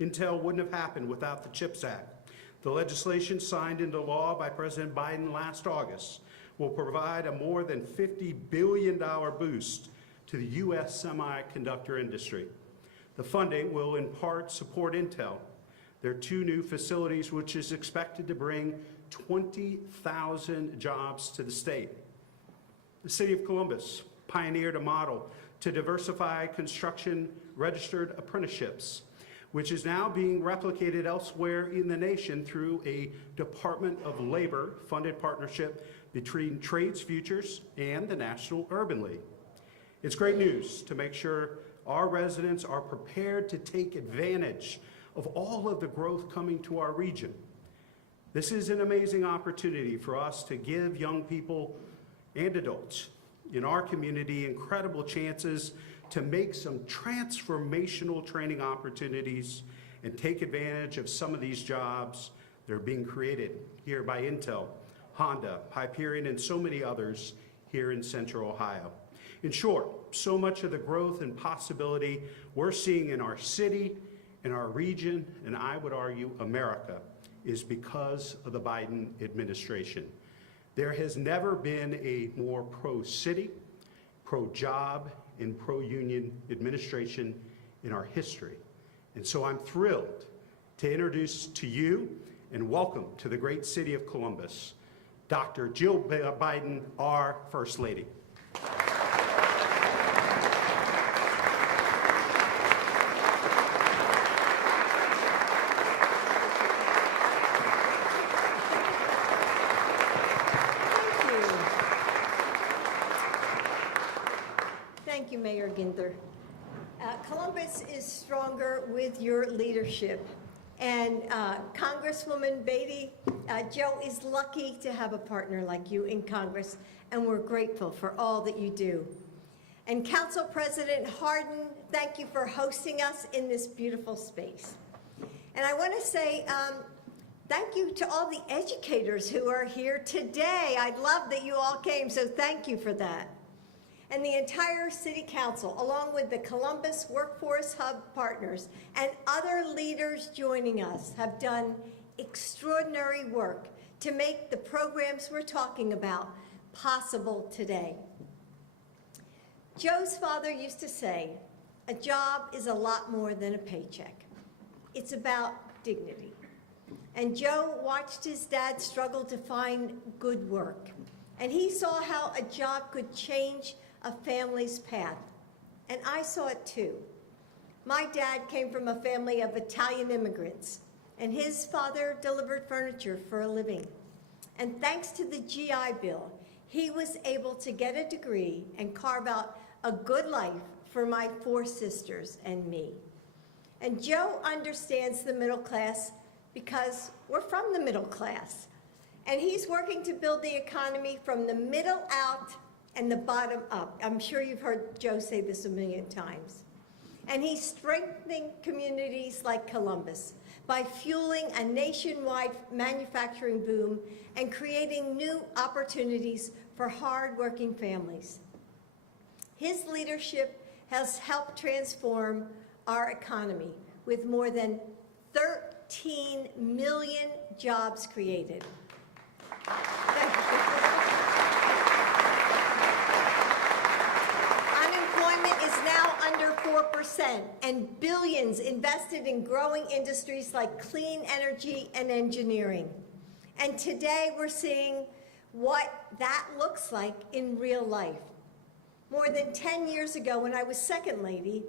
Intel wouldn't have happened without the CHIPS Act. The legislation signed into law by President Biden last August will provide a more than $50 billion boost to the U.S. semiconductor industry. The funding will in part support Intel. There are 2 new facilities which is expected to bring 20,000 jobs to the state. The City of Columbus pioneered a model to diversify construction registered apprenticeships, which is now being replicated elsewhere in the nation through a Department of Labor funded partnership between Trades Futures and the National Urban League. It's great news to make sure our residents are prepared to take advantage of all of the growth coming to our region. This is an amazing opportunity for us to give young people and adults in our community incredible chances to make some transformational training opportunities and take advantage of some of these jobs that are being created here by Intel, Honda, Hyperion, and so many others here in Central Ohio. In short, so much of the growth and possibility we're seeing in our city, in our region, and I would argue America, is because of the Biden administration. There has never been a more pro-city, pro-job, and pro-union administration in our history. And so I'm thrilled to introduce to you and welcome to the great city of Columbus, Dr. Jill Biden, our First Lady. Thank you, Mayor Ginther. Columbus is stronger with your leadership. And Congresswoman Beatty, Joe is lucky to have a partner like you in Congress, and we're grateful for all that you do. And Council President Hardin, thank you for hosting us in this beautiful space. And I want to say thank you to all the educators who are here today. I love that you all came, so thank you for that. And the entire City Council, along with the Columbus Workforce Hub partners and other leaders joining us, have done extraordinary work to make the programs we're talking about possible today. Joe's father used to say, a job is a lot more than a paycheck. It's about dignity. And Joe watched his dad struggle to find good work. And he saw how a job could change a family's path. And I saw it too. My dad came from a family of Italian immigrants, and his father delivered furniture for a living. And thanks to the GI Bill, he was able to get a degree and carve out a good life for my 4 sisters and me. And Joe understands the middle class because we're from the middle class. And he's working to build the economy from the middle out and the bottom up. I'm sure you've heard Joe say this a million times. And he's strengthening communities like Columbus by fueling a nationwide manufacturing boom and creating new opportunities for hard-working families. His leadership has helped transform our economy with more than 13 million jobs created. Unemployment is now under 4%, and billions invested in growing industries like clean energy and engineering. And today we're seeing what that looks like in real life. More than 10 years ago, when I was second lady,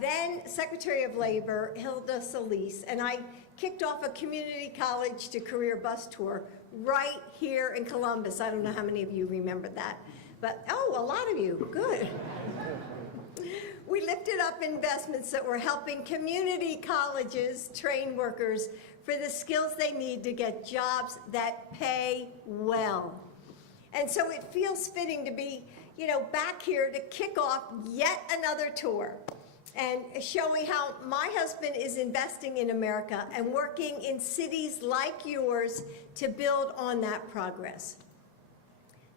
then Secretary of Labor, Hilda Solis, and I kicked off a community college to career bus tour right here in Columbus. I don't know how many of you remember that, but oh, a lot of you, good. We lifted up investments that were helping community colleges train workers for the skills they need to get jobs that pay well. And so it feels fitting to be, back here to kick off yet another tour and showing how my husband is investing in America and working in cities like yours to build on that progress.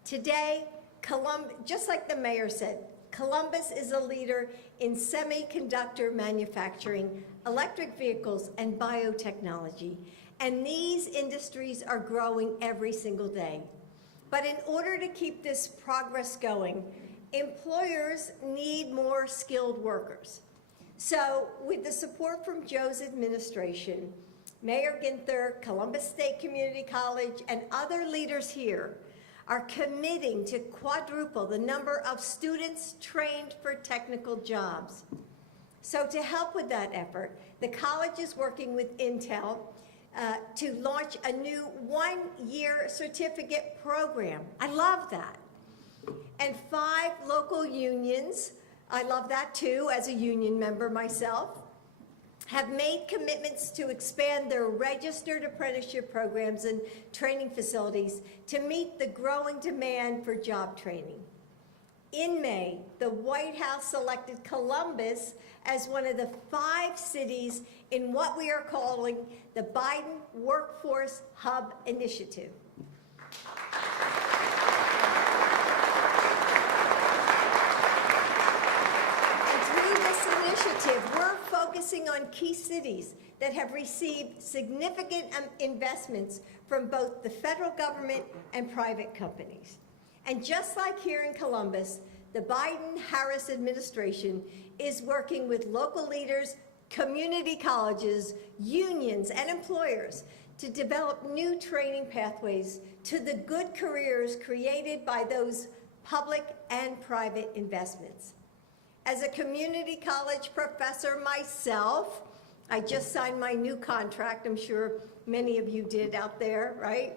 Today, just like the mayor said, Columbus is a leader in semiconductor manufacturing, electric vehicles, and biotechnology. And these industries are growing every single day. But in order to keep this progress going, employers need more skilled workers. So with the support from Joe's administration, Mayor Ginther, Columbus State Community College, and other leaders here are committing to quadruple the number of students trained for technical jobs. So to help with that effort, the college is working with Intel to launch a new one-year certificate program. I love that. And 5 local unions, I love that too as a union member myself, have made commitments to expand their registered apprenticeship programs and training facilities to meet the growing demand for job training. In May, the White House selected Columbus as one of the 5 cities in what we are calling the Biden Workforce Hub Initiative. We're focusing on key cities that have received significant investments from both the federal government and private companies. And just like here in Columbus, the Biden-Harris administration is working with local leaders, community colleges, unions, and employers to develop new training pathways to the good careers created by those public and private investments. As a community college professor myself, I just signed my new contract. I'm sure many of you did out there, right,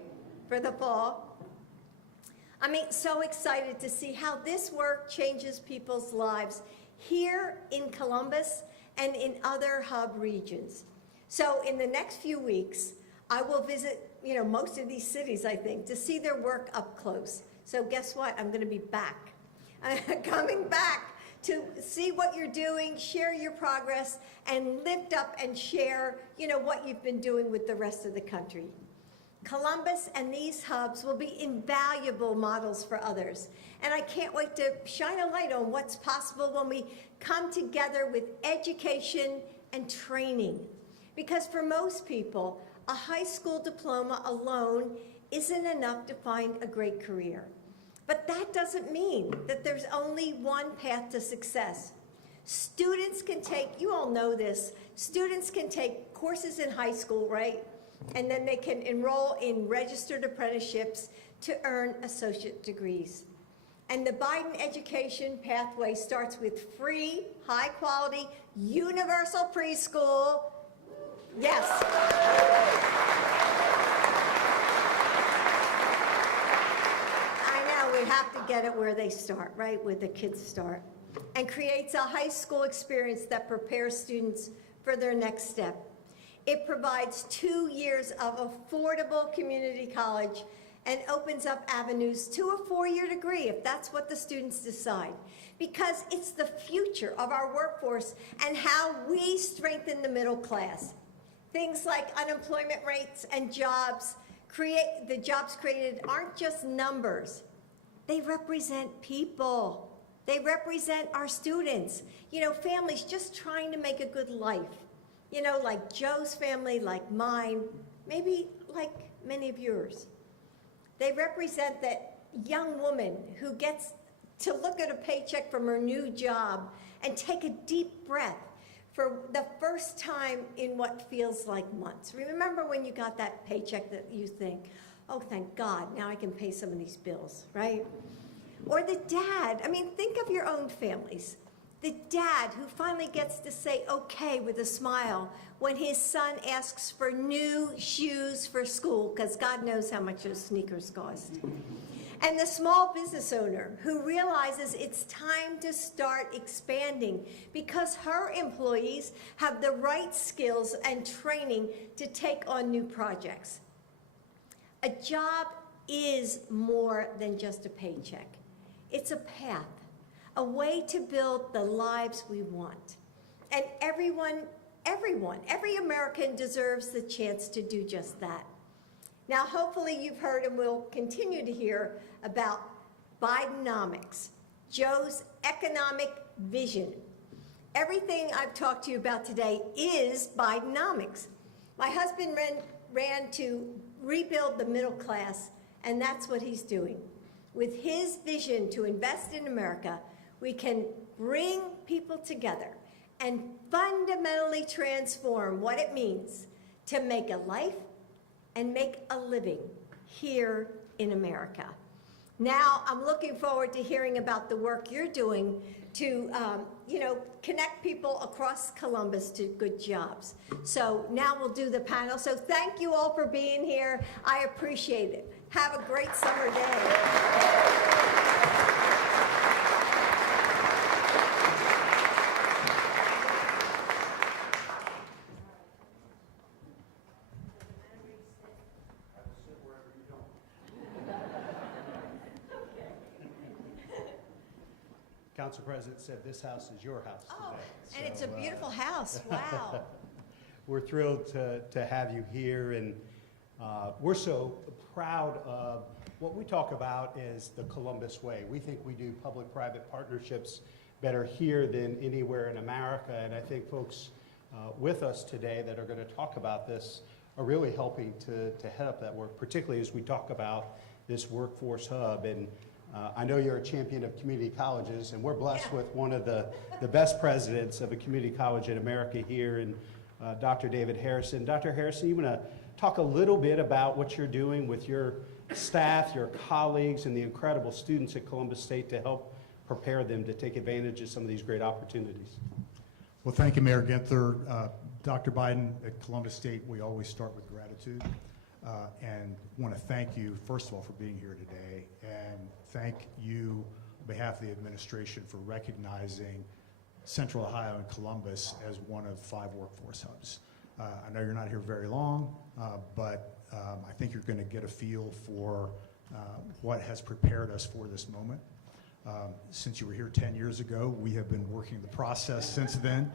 for the fall. I'm so excited to see how this work changes people's lives here in Columbus and in other hub regions. So in the next few weeks, I will visit, most of these cities, I think, to see their work up close. So guess what? I'm going to be back. I'm coming back to see what you're doing, share your progress, and lift up and share, what you've been doing with the rest of the country. Columbus and these hubs will be invaluable models for others. And I can't wait to shine a light on what's possible when we come together with education and training. Because for most people, a high school diploma alone isn't enough to find a great career. But that doesn't mean that there's only one path to success. Students can take, you all know this, students can take courses in high school, right? And then they can enroll in registered apprenticeships to earn associate degrees. And the Biden education pathway starts with free, high-quality, universal preschool. Yes. We have to get it where they start, right, where the kids start, and creates a high school experience that prepares students for their next step. It provides 2 years of affordable community college and opens up avenues to a 4-year degree if that's what the students decide, because it's the future of our workforce and how we strengthen the middle class. Things like unemployment rates and jobs, the jobs created aren't just numbers. They represent people. They represent our students. Families just trying to make a good life. Like Joe's family, like mine, maybe like many of yours. They represent that young woman who gets to look at a paycheck from her new job and take a deep breath for the first time in what feels like months. Remember when you got that paycheck that you think, oh, thank God, now I can pay some of these bills, right? Or the dad, think of your own families. The dad who finally gets to say okay with a smile when his son asks for new shoes for school, because God knows how much those sneakers cost. And the small business owner who realizes it's time to start expanding because her employees have the right skills and training to take on new projects. A job is more than just a paycheck. It's a path, a way to build the lives we want. And every American deserves the chance to do just that. Now, hopefully you've heard and will continue to hear about Bidenomics. Joe's economic vision. Everything I've talked to you about today is Bidenomics. My husband ran to rebuild the middle class, and that's what he's doing. With his vision to invest in America, we can bring people together and fundamentally transform what it means to make a life and make a living here in America. Now, I'm looking forward to hearing about the work you're doing to, connect people across Columbus to good jobs. So now we'll do the panel. So thank you all for being here. I appreciate it. Have a great summer day. Council President said this house is your house today. Oh, and it's a beautiful house. Wow. We're thrilled to have you here, and we're so proud of what we talk about is the Columbus way. We think we do public-private partnerships better here than anywhere in America, and I think folks with us today that are going to talk about this are really helping to head up that work, particularly as we talk about this workforce hub. And I know you're a champion of community colleges, and we're blessed with one of the best presidents of a community college in America here, and Dr. David Harrison. Dr. Harrison, you want to talk a little bit about what you're doing with your staff, your colleagues, and the incredible students at Columbus State to help prepare them to take advantage of some of these great opportunities? Well, thank you, Mayor Ginther. Dr. Biden, at Columbus State, we always start with gratitude. And want to thank you, first of all, for being here today, and thank you on behalf of the administration for recognizing Central Ohio and Columbus as one of 5 workforce hubs. I know you're not here very long, but I think you're going to get a feel for what has prepared us for this moment. Since you were here 10 years ago, we have been working the process since then,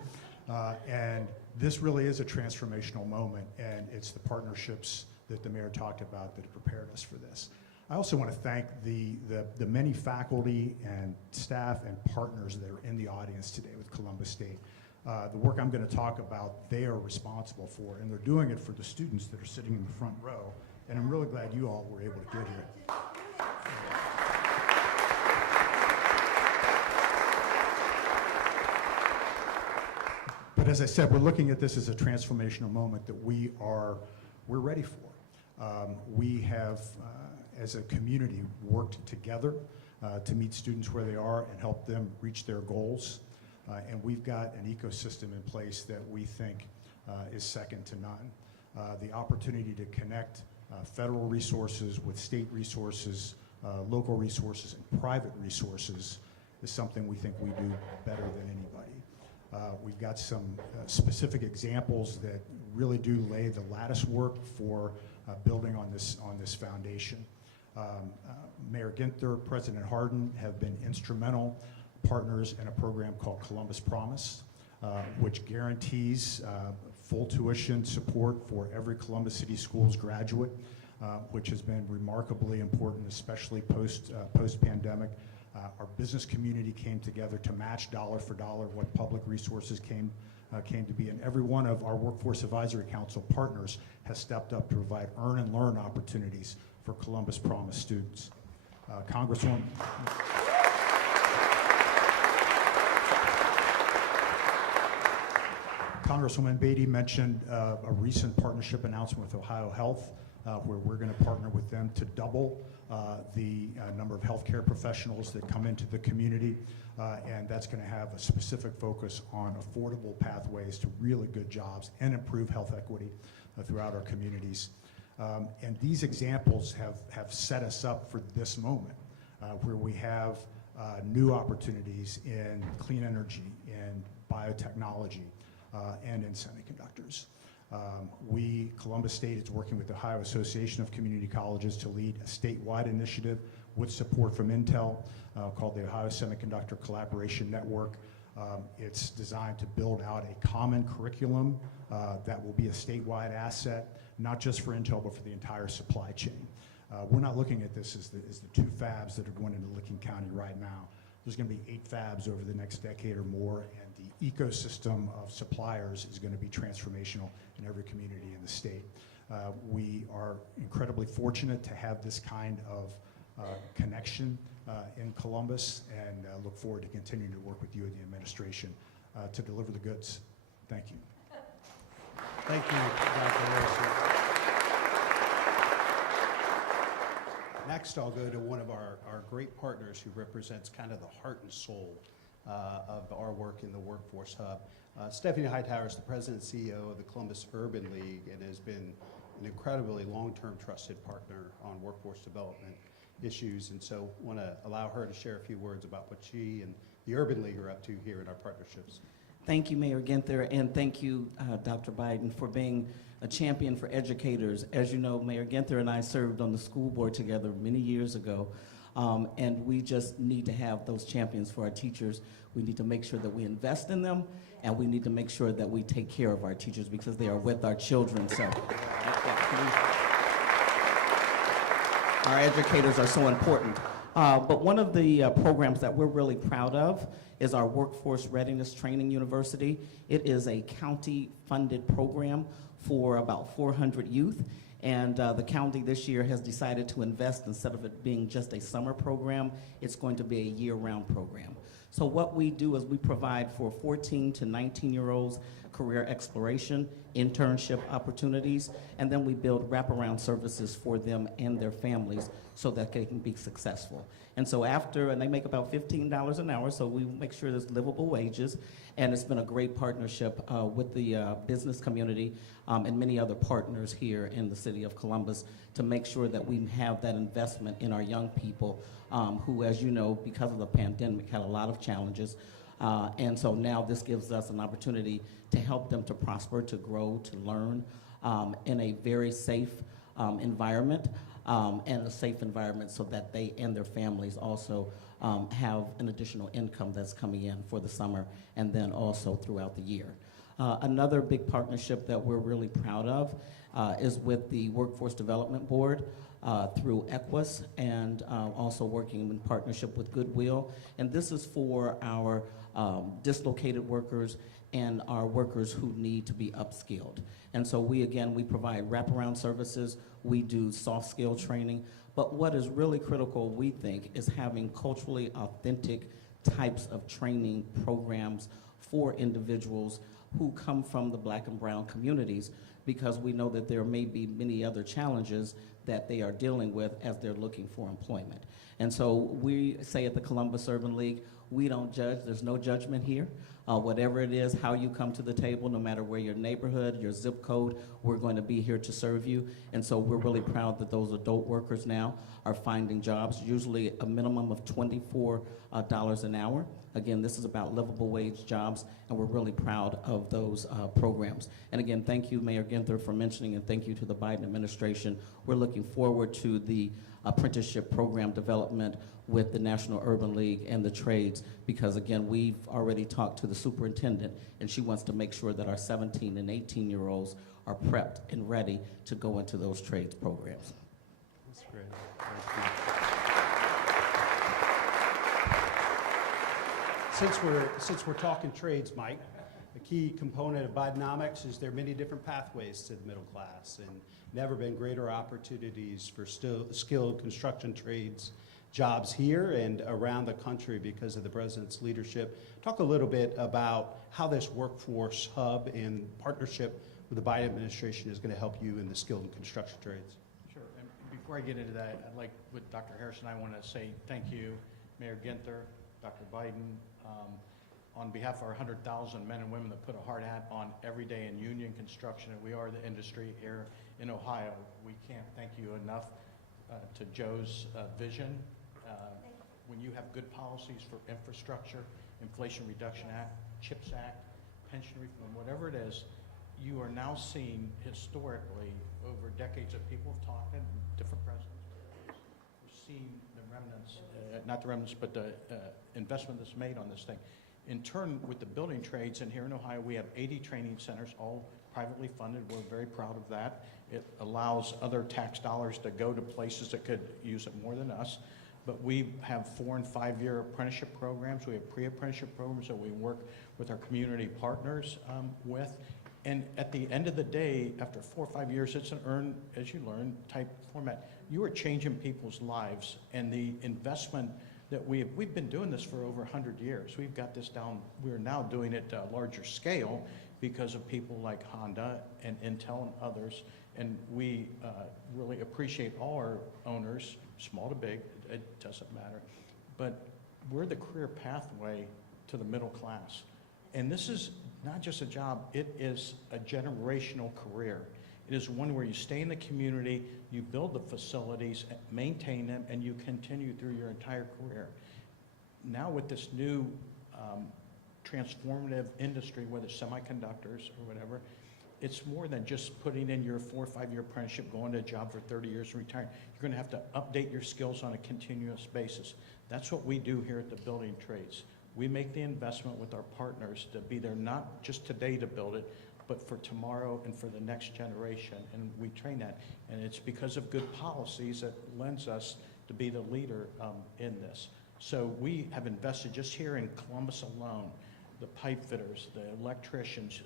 and this really is a transformational moment, and it's the partnerships that the mayor talked about that have prepared us for this. I also want to thank the many faculty and staff and partners that are in the audience today with Columbus State. The work I'm going to talk about, they are responsible for, and they're doing it for the students that are sitting in the front row, and I'm really glad you all were able to get here. But as I said, we're looking at this as a transformational moment that we're ready for. We have, as a community, worked together to meet students where they are and help them reach their goals. And we've got an ecosystem in place that we think is second to none. The opportunity to connect federal resources with state resources, local resources, and private resources is something we think we do better than anybody. We've got some specific examples that really do lay the lattice work for building on this foundation. Mayor Ginther, President Hardin have been instrumental partners in a program called Columbus Promise, which guarantees full tuition support for every Columbus City Schools graduate, which has been remarkably important, especially post-pandemic. Our business community came together to match dollar for dollar what public resources came to be, and every one of our Workforce Advisory Council partners has stepped up to provide earn and learn opportunities for Columbus Promise students. Congresswoman Beatty mentioned a recent partnership announcement with Ohio Health, where we're going to partner with them to double the number of healthcare professionals that come into the community, and that's going to have a specific focus on affordable pathways to really good jobs and improve health equity throughout our communities. And these examples have set us up for this moment, where we have new opportunities in clean energy, in biotechnology, and in semiconductors. Columbus State is working with the Ohio Association of Community Colleges to lead a statewide initiative with support from Intel called the Ohio Semiconductor Collaboration Network. It's designed to build out a common curriculum that will be a statewide asset, not just for Intel, but for the entire supply chain. We're not looking at this as the 2 fabs that are going into Licking County right now. there's going to be 8 fabs over the next decade or more, and the ecosystem of suppliers is going to be transformational in every community in the state. We are incredibly fortunate to have this kind of connection in Columbus, and look forward to continuing to work with you and the administration to deliver the goods. Thank you. Thank you, Dr. Harrison. Next, I'll go to one of our great partners who represents kind of the heart and soul of our work in the Workforce Hub. Stephanie Hightower is the president and CEO of the Columbus Urban League and has been an incredibly long-term trusted partner on workforce development issues, and so want to allow her to share a few words about what she and the Urban League are up to here in our partnerships. Thank you, Mayor Ginther, and thank you, Dr. Biden, for being a champion for educators. As you know, Mayor Ginther and I served on the school board together many years ago, and we just need to have those champions for our teachers. We need to make sure that we invest in them, and we need to make sure that we take care of our teachers because they are with our children. So our educators are so important. But one of the programs that we're really proud of is our Workforce Readiness Training University. It is a county-funded program for about 400 youth. And the county this year has decided to invest, instead of it being just a summer program, it's going to be a year-round program. So what we do is we provide for 14 to 19-year-olds career exploration, internship opportunities, and then we build wraparound services for them and their families so that they can be successful. And so and they make about $15 an hour, so we make sure there's livable wages, and it's been a great partnership with the business community and many other partners here in the city of Columbus to make sure that we have that investment in our young people who, as you know, because of the pandemic, had a lot of challenges. And so now this gives us an opportunity to help them to prosper, to grow, to learn in a very safe environment, and a safe environment so that they and their families also have an additional income that's coming in for the summer and then also throughout the year. Another big partnership that we're really proud of is with the Workforce Development Board through EQUIS, and also working in partnership with Goodwill. And this is for our dislocated workers and our workers who need to be upskilled. And so we provide wraparound services, we do soft skill training, but what is really critical, we think, is having culturally authentic types of training programs for individuals who come from the Black and brown communities, because we know that there may be many other challenges that they are dealing with as they're looking for employment. And so we say at the Columbus Urban League, we don't judge, there's no judgment here. Whatever it is, how you come to the table, no matter where your neighborhood, your zip code, we're going to be here to serve you. And so we're really proud that those adult workers now are finding jobs, usually a minimum of $24 an hour. Again, this is about livable wage jobs, and we're really proud of those programs. And again, thank you, Mayor Ginther, for mentioning, and thank you to the Biden administration. We're looking forward to the apprenticeship program development with the National Urban League and the trades, because again, we've already talked to the superintendent, and she wants to make sure that our 17 and 18-year-olds are prepped and ready to go into those trades programs. That's great. Thank you. Since we're talking trades, Mike, a key component of Bidenomics is there are many different pathways to the middle class, and never been greater opportunities for skilled construction trades jobs here and around the country because of the president's leadership. Talk a little bit about how this workforce hub in partnership with the Biden administration is going to help you in the skilled and construction trades. Sure, and before I get into that, I'd like, with Dr. Harrison, I want to say thank you, Mayor Ginther, Dr. Biden, on behalf of our 100,000 men and women that put a hard hat on every day in union construction, and we are the industry here in Ohio. We can't thank you enough to Joe's vision. When you have good policies for infrastructure, Inflation Reduction Act, CHIPS Act, pension reform, whatever it is, you are now seeing historically over decades that people have talked, and different presidents, we're seeing the remnants, not the remnants, but the investment that's made on this thing. In turn, with the building trades, and here in Ohio, we have 80 training centers, all privately funded. We're very proud of that. It allows other tax dollars to go to places that could use it more than us. but we have 4- and 5-year apprenticeship programs. We have pre-apprenticeship programs that we work with our community partners with. And at the end of the day, after 4 or 5 years, it's an earn as you learn type format. You are changing people's lives, and the investment that we've been doing this for over 100 years. We've got this down. We're now doing it at a larger scale because of people like Honda and Intel and others. And we really appreciate all our owners, small to big, it doesn't matter. But we're the career pathway to the middle class. And this is not just a job, it is a generational career. It is one where you stay in the community, you build the facilities, maintain them, and you continue through your entire career. Now with this new transformative industry, whether it's semiconductors or whatever, it's more than just putting in your 4 or 5-year apprenticeship, going to a job for 30 years and retiring. You're going to have to update your skills on a continuous basis. That's what we do here at the Building Trades. We make the investment with our partners to be there not just today to build it, but for tomorrow and for the next generation, and we train that. And it's because of good policies that lends us to be the leader in this. So we have invested just here in Columbus alone, the pipe fitters, the electricians,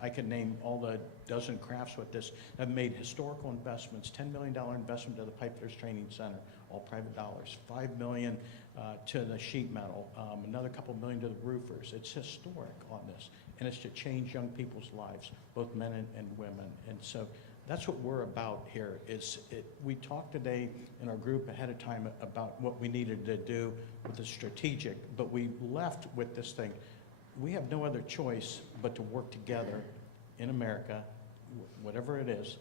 I can name all the dozen crafts with this, have made historical investments, $10 million investment to the Pipe Fitters Training Center, all private dollars, $5 million to the sheet metal, another couple million to the roofers. It's historic on this, and it's to change young people's lives, both men and women. And so that's what we're about here. We talked today in our group ahead of time about what we needed to do with the strategic, but we left with this thing. We have no other choice but to work together in America, whatever it is,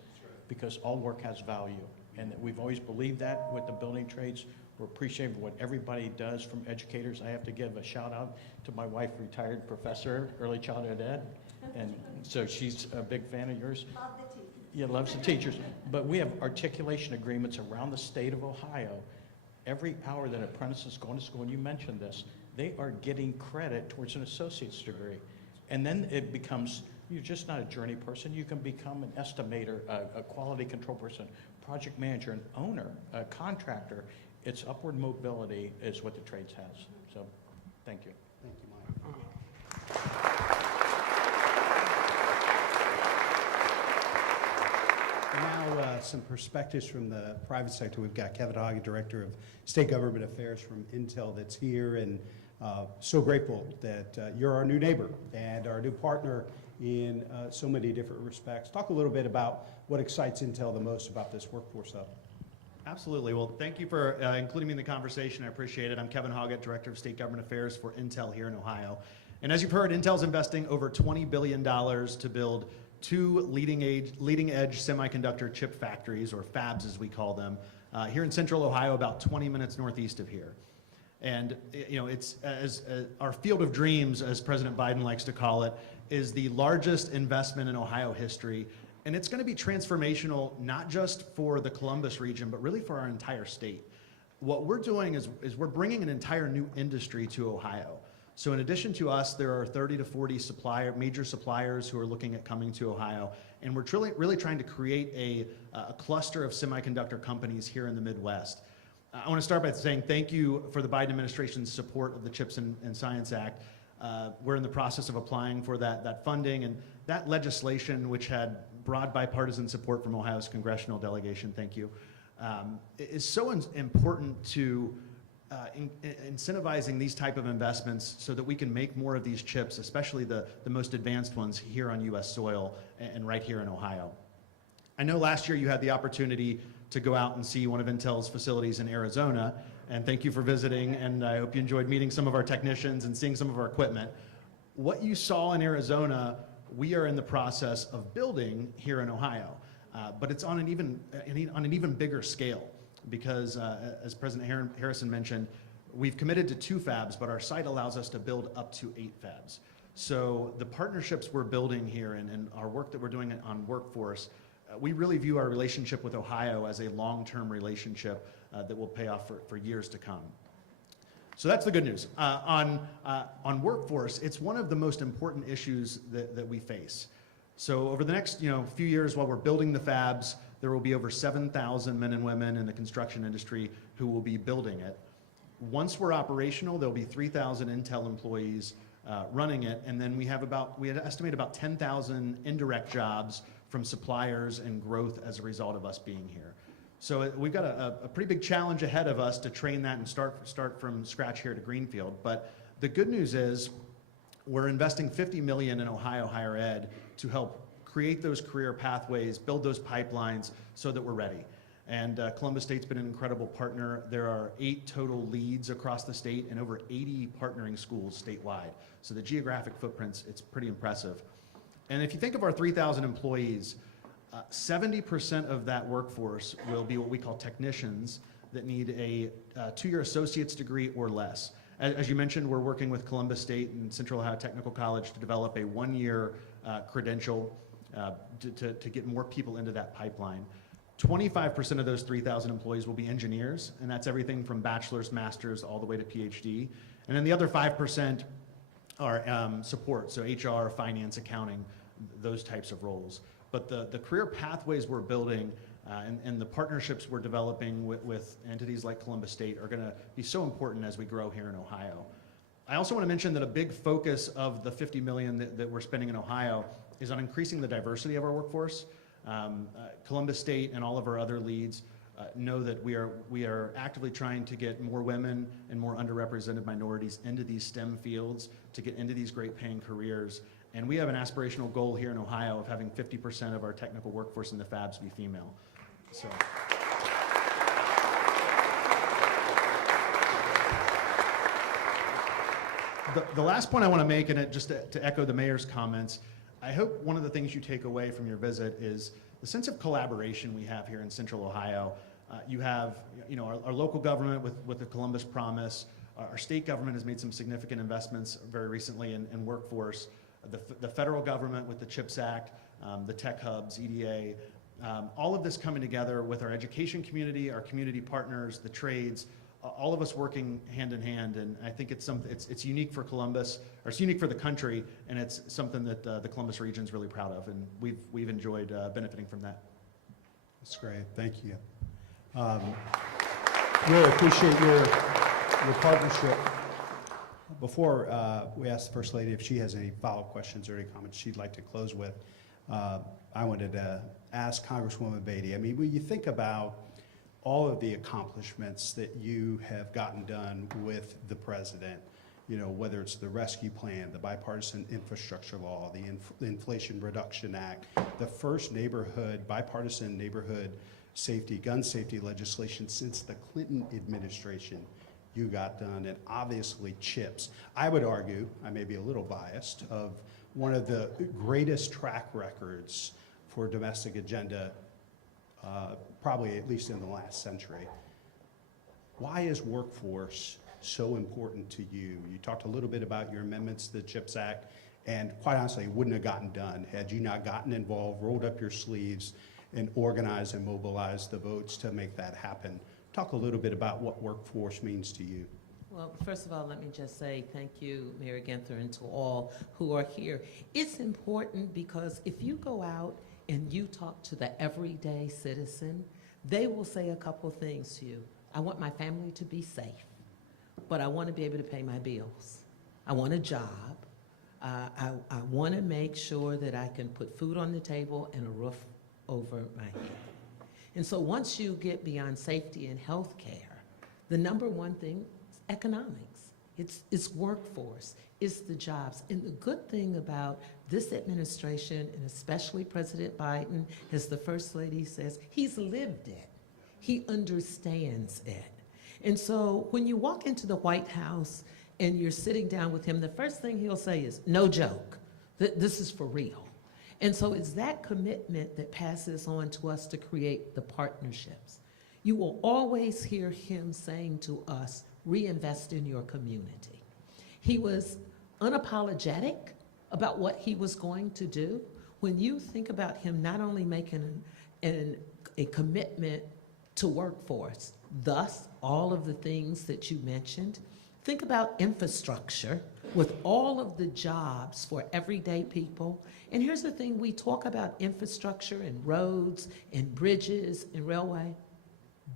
because all work has value. And we've always believed that with the building trades. We're appreciative of what everybody does from educators. I have to give a shout out to my wife, retired professor, early childhood ed. And so she's a big fan of yours. Love the teachers. Yeah, loves the teachers. But we have articulation agreements around the state of Ohio. Every hour that an apprentice is going to school, and you mentioned this, they are getting credit towards an associate's degree. And then it becomes, you're just not a journey person, you can become an estimator, a quality control person, project manager, an owner, a contractor. It's upward mobility is what the trades has. So, thank you. Thank you, Mike. Now, some perspectives from the private sector. We've got Kevin Hagen, Director of State Government Affairs from Intel, that's here, and so grateful that you're our new neighbor and our new partner in so many different respects. Talk a little bit about what excites Intel the most about this Workforce Hub. Absolutely. Well, thank you for including me in the conversation. I appreciate it. I'm Kevin Hoggett, Director of State Government Affairs for Intel here in Ohio. And as you've heard, Intel's investing over $20 billion to build 2 leading-edge semiconductor chip factories, or fabs as we call them, here in central Ohio, about 20 minutes northeast of here. And you know, it's our field of dreams, as President Biden likes to call it, is the largest investment in Ohio history. And it's going to be transformational, not just for the Columbus region, but really for our entire state. What we're doing is we're bringing an entire new industry to Ohio. So in addition to us, there are 30 to 40 major suppliers who are looking at coming to Ohio. And we're really trying to create a cluster of semiconductor companies here in the Midwest. I want to start by saying thank you for the Biden administration's support of the CHIPS and Science Act. We're in the process of applying for that funding, and that legislation, which had broad bipartisan support from Ohio's congressional delegation, thank you, is so important to incentivizing these type of investments so that we can make more of these chips, especially the most advanced ones here on U.S. soil and right here in Ohio. I know last year you had the opportunity to go out and see one of Intel's facilities in Arizona, and thank you for visiting, and I hope you enjoyed meeting some of our technicians and seeing some of our equipment. What you saw in Arizona, we are in the process of building here in Ohio, but it's on an even bigger scale, because as President Harrison mentioned, we've committed to 2 fabs, but our site allows us to build up to 8 fabs. So the partnerships we're building here and our work that we're doing on workforce, we really view our relationship with Ohio as a long-term relationship that will pay off for years to come. So that's the good news. On workforce, it's one of the most important issues that we face. So over the next few years, while we're building the fabs, there will be over 7,000 men and women in the construction industry who will be building it. Once we're operational, there'll be 3,000 Intel employees running it, and then we estimate about 10,000 indirect jobs from suppliers and growth as a result of us being here. So we've got a pretty big challenge ahead of us to train that and start from scratch here to Greenfield. But the good news is we're investing $50 million in Ohio higher ed to help create those career pathways, build those pipelines so that we're ready. And Columbus State's been an incredible partner. There are 8 total leads across the state and over 80 partnering schools statewide. So the geographic footprints, it's pretty impressive. And if you think of our 3,000 employees, 70% of that workforce will be what we call technicians that need a 2-year associate's degree or less. As you mentioned, we're working with Columbus State and Central Ohio Technical College to develop a 1-year credential to get more people into that pipeline. 25% of those 3,000 employees will be engineers, and that's everything from bachelor's, master's, all the way to PhD. And then the other 5% are support, so HR, finance, accounting, those types of roles. But the career pathways we're building and the partnerships we're developing with entities like Columbus State are gonna be so important as we grow here in Ohio. I also wanna mention that a big focus of the $50 million that we're spending in Ohio is on increasing the diversity of our workforce. Columbus State and all of our other leads know that we are actively trying to get more women and more underrepresented minorities into these STEM fields, to get into these great paying careers. And we have an aspirational goal here in Ohio of having 50% of our technical workforce in the fabs be female. So. The last point I want to make, and just to echo the mayor's comments, I hope one of the things you take away from your visit is the sense of collaboration we have here in Central Ohio. You have, our local government with the Columbus Promise. Our state government has made some significant investments very recently in workforce. The federal government with the CHIPS Act, the tech hubs, EDA, all of this coming together with our education community, our community partners, the trades, all of us working hand in hand, and I think it's unique for Columbus, or it's unique for the country, and it's something that the Columbus region is really proud of, and we've enjoyed benefiting from that. That's great, thank you. Really appreciate your partnership. Before we ask the First Lady if she has any follow-up questions or any comments she'd like to close with, I wanted to ask Congresswoman Beatty, I mean, when you think about all of the accomplishments that you have gotten done with the president, whether it's the rescue plan, the bipartisan infrastructure law, the Inflation Reduction Act, the first bipartisan neighborhood gun safety legislation since the Clinton administration you got done, and obviously CHIPS. I would argue, I may be a little biased, of one of the greatest track records for domestic agenda probably at least in the last century. Why is workforce so important to you? You talked a little bit about your amendments to the CHIPS Act, and quite honestly, it wouldn't have gotten done had you not gotten involved, rolled up your sleeves, and organized and mobilized the votes to make that happen. Talk a little bit about what workforce means to you. Well, first of all, let me just say thank you, Mayor Ginther, and to all who are here. It's important because if you go out and you talk to the everyday citizen, they will say a couple things to you. I want my family to be safe, but I want to be able to pay my bills. I want a job. I want to make sure that I can put food on the table and a roof over my head. And so once you get beyond safety and health care, the number one thing is economics. It's workforce, it's the jobs. And the good thing about this administration, and especially President Biden, as the First Lady says, he's lived it. He understands it. And so when you walk into the White House and you're sitting down with him, the first thing he'll say is, no joke, this is for real. And so it's that commitment that passes on to us to create the partnerships. You will always hear him saying to us, reinvest in your community. He was unapologetic about what he was going to do. When you think about him not only making a commitment to workforce, thus all of the things that you mentioned, Think about infrastructure with all of the jobs for everyday people. And here's the thing, we talk about infrastructure and roads and bridges and railway,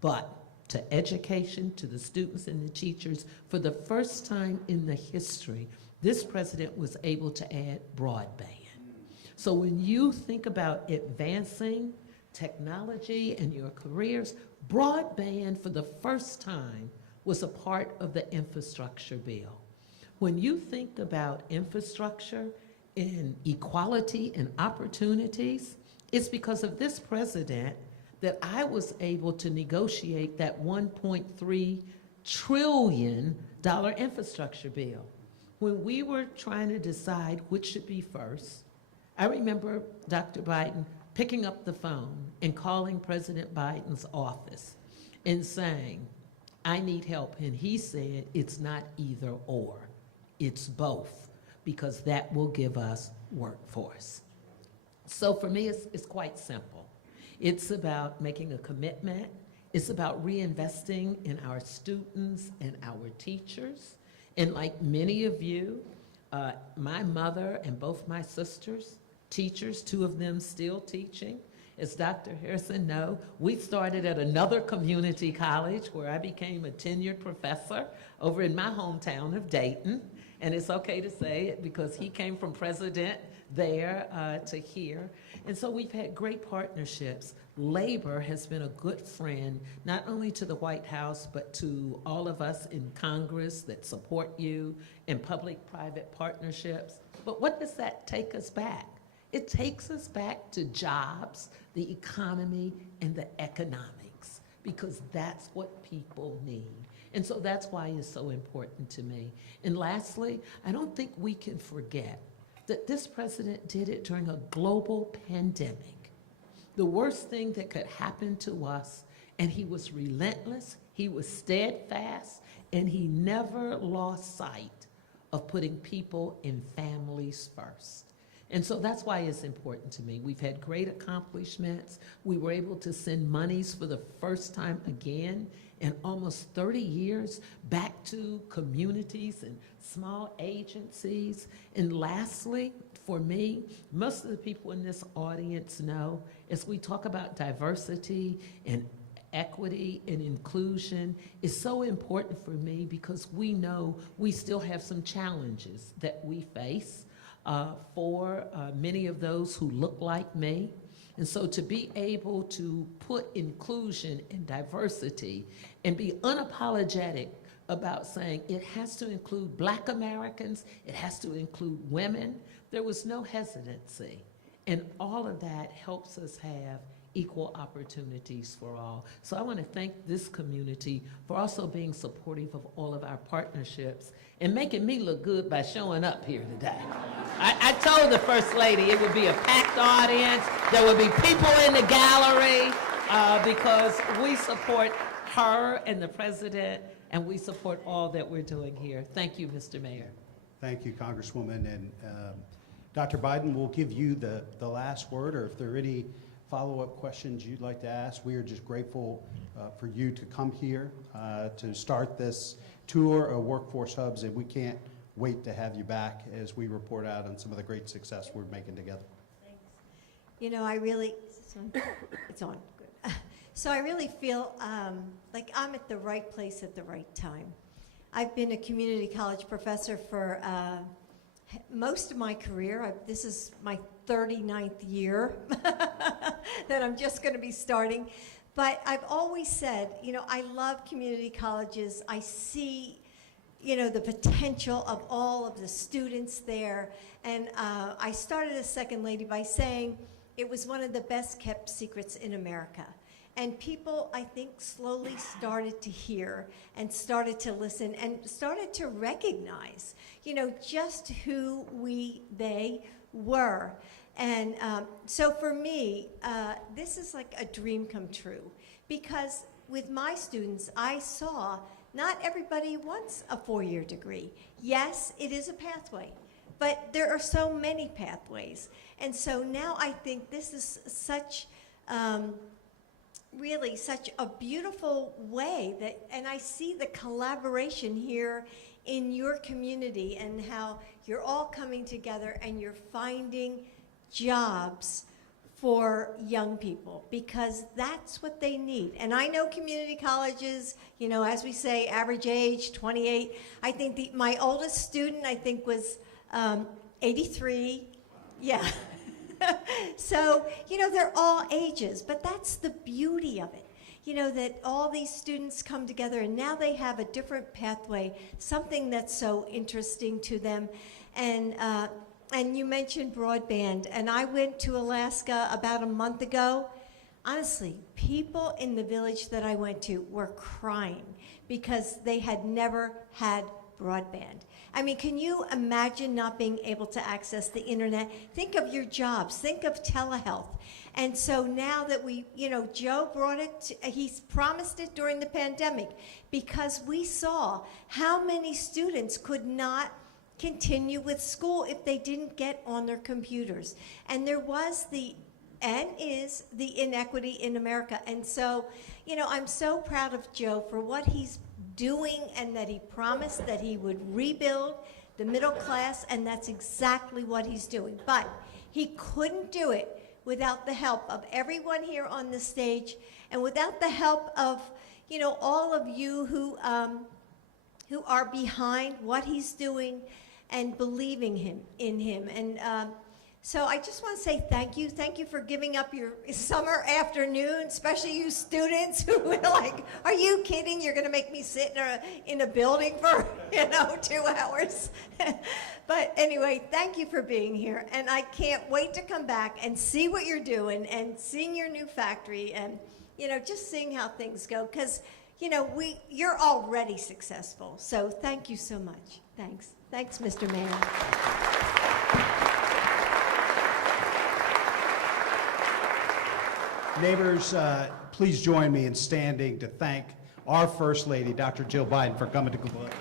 but to education, to the students and the teachers, for the first time in the history, this president was able to add broadband. So when you think about advancing technology and your careers, broadband for the first time was a part of the infrastructure bill. When you think about infrastructure and equality and opportunities, it's because of this president that I was able to negotiate that $1.3 trillion infrastructure bill. When we were trying to decide which should be first, I remember Dr. Biden picking up the phone and calling President Biden's office and saying, I need help. And he said, it's not either or, it's both, because that will give us workforce. So for me, it's quite simple. It's about making a commitment. It's about reinvesting in our students and our teachers. And like many of you, my mother and both my sisters, teachers, 2 of them still teaching. As Dr. Harrison knows, we started at another community college where I became a tenured professor over in my hometown of Dayton. And it's okay to say it because he came from president there to here. And so we've had great partnerships. Labor has been a good friend, not only to the White House, but to all of us in Congress that support you in public-private partnerships. But what does that take us back? It takes us back to jobs, the economy, and the economics, because that's what people need. And so that's why it's so important to me. And lastly, I don't think we can forget that this president did it during a global pandemic. The worst thing that could happen to us, and he was relentless, he was steadfast, and he never lost sight of putting people and families first. And so that's why it's important to me. We've had great accomplishments. We were able to send monies for the first time again in almost 30 years back to communities and small agencies. And lastly, for me, most of the people in this audience know, as we talk about diversity and equity and inclusion, is so important for me because we know we still have some challenges that we face for many of those who look like me. And so to be able to put inclusion and diversity and be unapologetic about saying it has to include Black Americans, it has to include women, there was no hesitancy. And all of that helps us have equal opportunities for all. So I want to thank this community for also being supportive of all of our partnerships and making me look good by showing up here today. I told the First Lady it would be a packed audience, there would be people in the gallery because we support her and the President, and we support all that we're doing here. Thank you, Mr. Mayor. Thank you, Congresswoman. And Dr. Biden, we'll give you the last word, or if there are any follow-up questions you'd like to ask. We are just grateful for you to come here to start this tour of Workforce Hubs, and we can't wait to have you back as we report out on some of the great success we're making together. Thanks. You know, I really, is this on? It's on, good. So I really feel like I'm at the right place at the right time. I've been a community college professor for most of my career. This is my 39th year that I'm just going to be starting. But I've always said, you know, I love community colleges. I see, you know, the potential of all of the students there. And I started as Second Lady by saying it was one of the best kept secrets in America. And people, I think, slowly started to hear and started to listen and started to recognize, you know, just who they were. And so for me, this is like a dream come true, because with my students, I saw not everybody wants a 4-year degree. Yes, it is a pathway, but there are so many pathways. And so now I think this is such, really such a beautiful way that, and I see the collaboration here in your community and how you're all coming together and you're finding jobs for young people, because that's what they need. And I know community colleges, you know, as we say, average age 28. I think my oldest student, I think, was 83. Yeah. So, you know, they're all ages, but that's the beauty of it. You know, that all these students come together and now they have a different pathway, something that's so interesting to them. And you mentioned broadband, and I went to Alaska about a month ago. Honestly, people in the village that I went to were crying because they had never had broadband. I mean, can you imagine not being able to access the internet? Think of your jobs, think of telehealth. And so now that you know, Joe brought it, he's promised it during the pandemic, because we saw how many students could not continue with school if they didn't get on their computers. And there was and is the inequity in America. And so, you know, I'm so proud of Joe for what he's doing, and that he promised that he would rebuild the middle class, and that's exactly what he's doing. But he couldn't do it without the help of everyone here on the stage, and without the help of, you know, all of you who are behind what he's doing and believing in him. And so I just want to say thank you. Thank you for giving up your summer afternoon, especially you students who were like, are you kidding? You're going to make me sit in a building for, you know, 2 hours. But anyway, thank you for being here. And I can't wait to come back and see what you're doing and seeing your new factory and, you know, just seeing how things go. Because, you know, you're already successful. So thank you so much. Thanks. Thanks, Mr. Mayor. Neighbors, please join me in standing to thank our First Lady, Dr. Jill Biden, for coming to Gwinnett.